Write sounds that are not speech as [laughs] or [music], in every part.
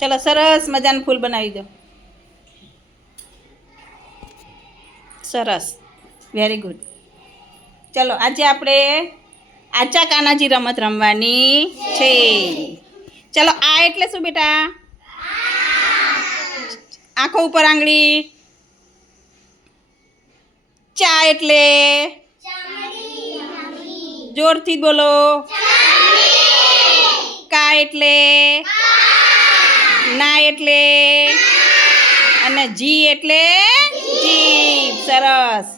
ચલો સરસ મજાનું ફૂલ બનાવી દો. સરસ. વેરી ગુડ ચલો આજે આપણે આચા કાનાજી રમત રમવાની છે. ચલો આ એટલે શું બેટા? આંખો ઉપર આંગળી. ચા એટલે? જોરથી બોલો. કા એટલે? ના એટલે? અને જી એટલે? જીભ સરસ.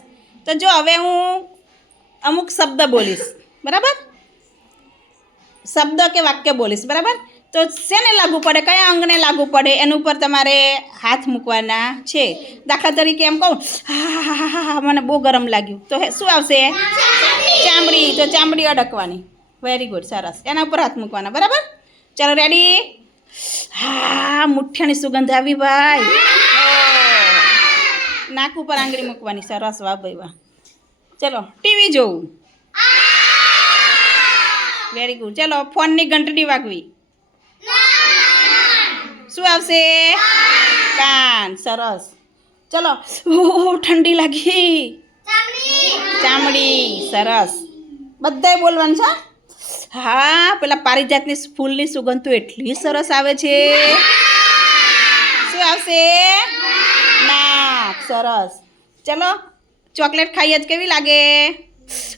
તો જો હવે હું અમુક શબ્દ બોલીશ. બરાબર? શબ્દ કે વાક્ય બોલીશ. બરાબર? તો શેને લાગુ પડે? કયા અંગને લાગુ પડે? એની ઉપર તમારે હાથ મૂકવાના છે. દાખલા તરીકે એમ કહું, હા હા હા હા મને બહુ ગરમ લાગ્યું. તો શું આવશે? ચામડી. તો ચામડી અડકવાની. વેરી ગુડ સરસ. એના ઉપર હાથ મૂકવાના. બરાબર? ચાલો રેડી હા મુઠ્ઠાની સુગંધ આવી ભાઈ. નાક ઉપર આંગળી મૂકવાની સરસ વાહ ભાઈ વાહ. ચલો ટીવી જોવું. વેરી ગુડ ચલો ફોનની ઘંટડી વાગવી. શું આવશે? કાન. સરસ. ચલો ઓહ ઠંડી લાગી. ચામડી સરસ. બધાય બોલવાનું છે? હો? પેલા પારિજાતની ફૂલની સુગંધ તો એટલી સરસ આવે છે. શું આવશે? ના સરસ. ચલો, ચોકલેટ ખાઈએ, જ કેવી લાગે?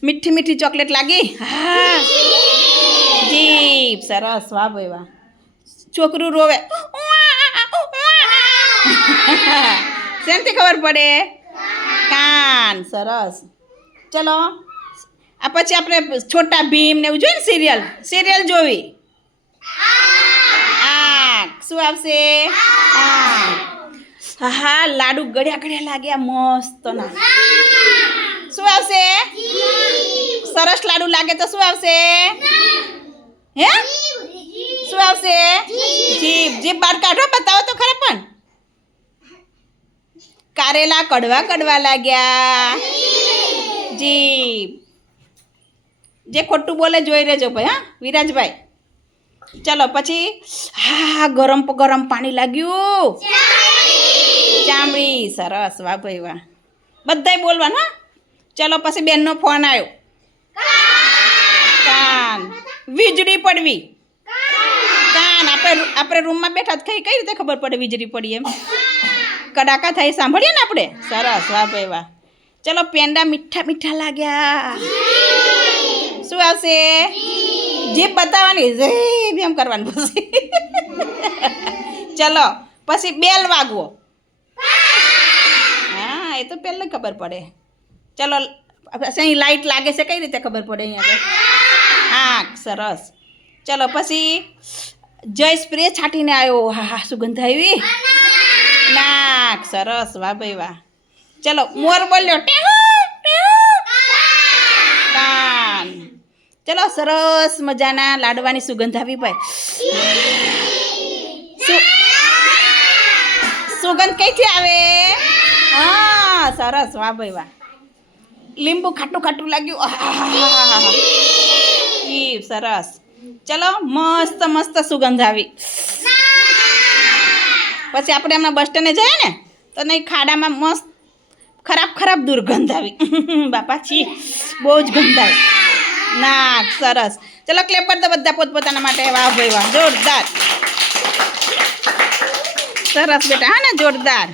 મીઠી મીઠી ચોકલેટ લાગી? હા. જીભ, સરસ, વાહ ભાઈ વાહ. છોકરું રોવે. [laughs] શેનથી ખબર પડે? કાન, સરસ. ચલો. આ પછી આપણે છોટા ભીમ ને એવું જોઈએ ને સિરિયલ? સિરિયલ જોવી? આ શું આવશે? આંખ હા લાડુ ગળ્યા ગળ્યા લાગ્યા મસ્ત ના. શું આવશે? સરસ લાડુ લાગે તો શું આવશે? હે? શું આવશે? જીભ. જીભ બાર કાઢો, બતાવો તો ખરા પણ. કારેલા કડવા કડવા લાગ્યા. જીભ. જે ખોટું બોલે જોઈ રહેજો ભાઈ હા વિરાજભાઈ. ચલો પછી હા ગરમ ગરમ પાણી લાગ્યું. ચામડી. સરસ વાહ ભાઈ વાહ. બધાય બોલવાનું ચલો પછી બેનનો ફોન આવ્યો કાન. વીજળી પડવી. કાન. આપણે આપણે રૂમમાં બેઠા જ કઈ કઈ રીતે ખબર પડે વીજળી પડી એમ? કડાકા થાય સાંભળીએ ને આપણે? સરસ વાહ ભાઈ વાહ. ચલો પેંડા મીઠા મીઠા લાગ્યા. આવશે? જીભ બતાવવાની. જીભ એમ કરવાનું પછી. ચલો, પછી બેલ વાગવો. હા, એ તો પહેલાં ખબર પડે. ચલો અહીં લાઈટ લાગે છે, કઈ રીતે ખબર પડે અહીંયા હા, સરસ. ચલો, પછી જય સ્પ્રે છાંટીને આવ્યો હા હા સુગંધ આવી? નાક. સરસ, વાહ ભાઈ, વાહ. ચલો, મોર બોલ્યો ટેહુ કાન ચલો, સરસ મજાના લાડવાની સુગંધ આવી ભાઈ. સુગંધ કઈથી આવે? હા, સરસ, વાહ ભાઈ, વાહ. લીંબુ ખાટું ખાટું લાગ્યું. સરસ. ચલો, મસ્ત મસ્ત સુગંધ આવી. પછી આપણે હમણાં બસ સ્ટેન્ડે જઈએ ને, તો નહીં, ખાડામાં મસ્ત ખરાબ ખરાબ દુર્ગંધ આવી. [laughs] બાપા, છી. બહુ જ ગંધ આવી. ના સરસ. ચલો ક્લેપ કરી બધા પોતપોતાના માટે. વાહ ભાઈ વાહ, જોરદાર. સરસ બેટા, હા ને, જોરદાર.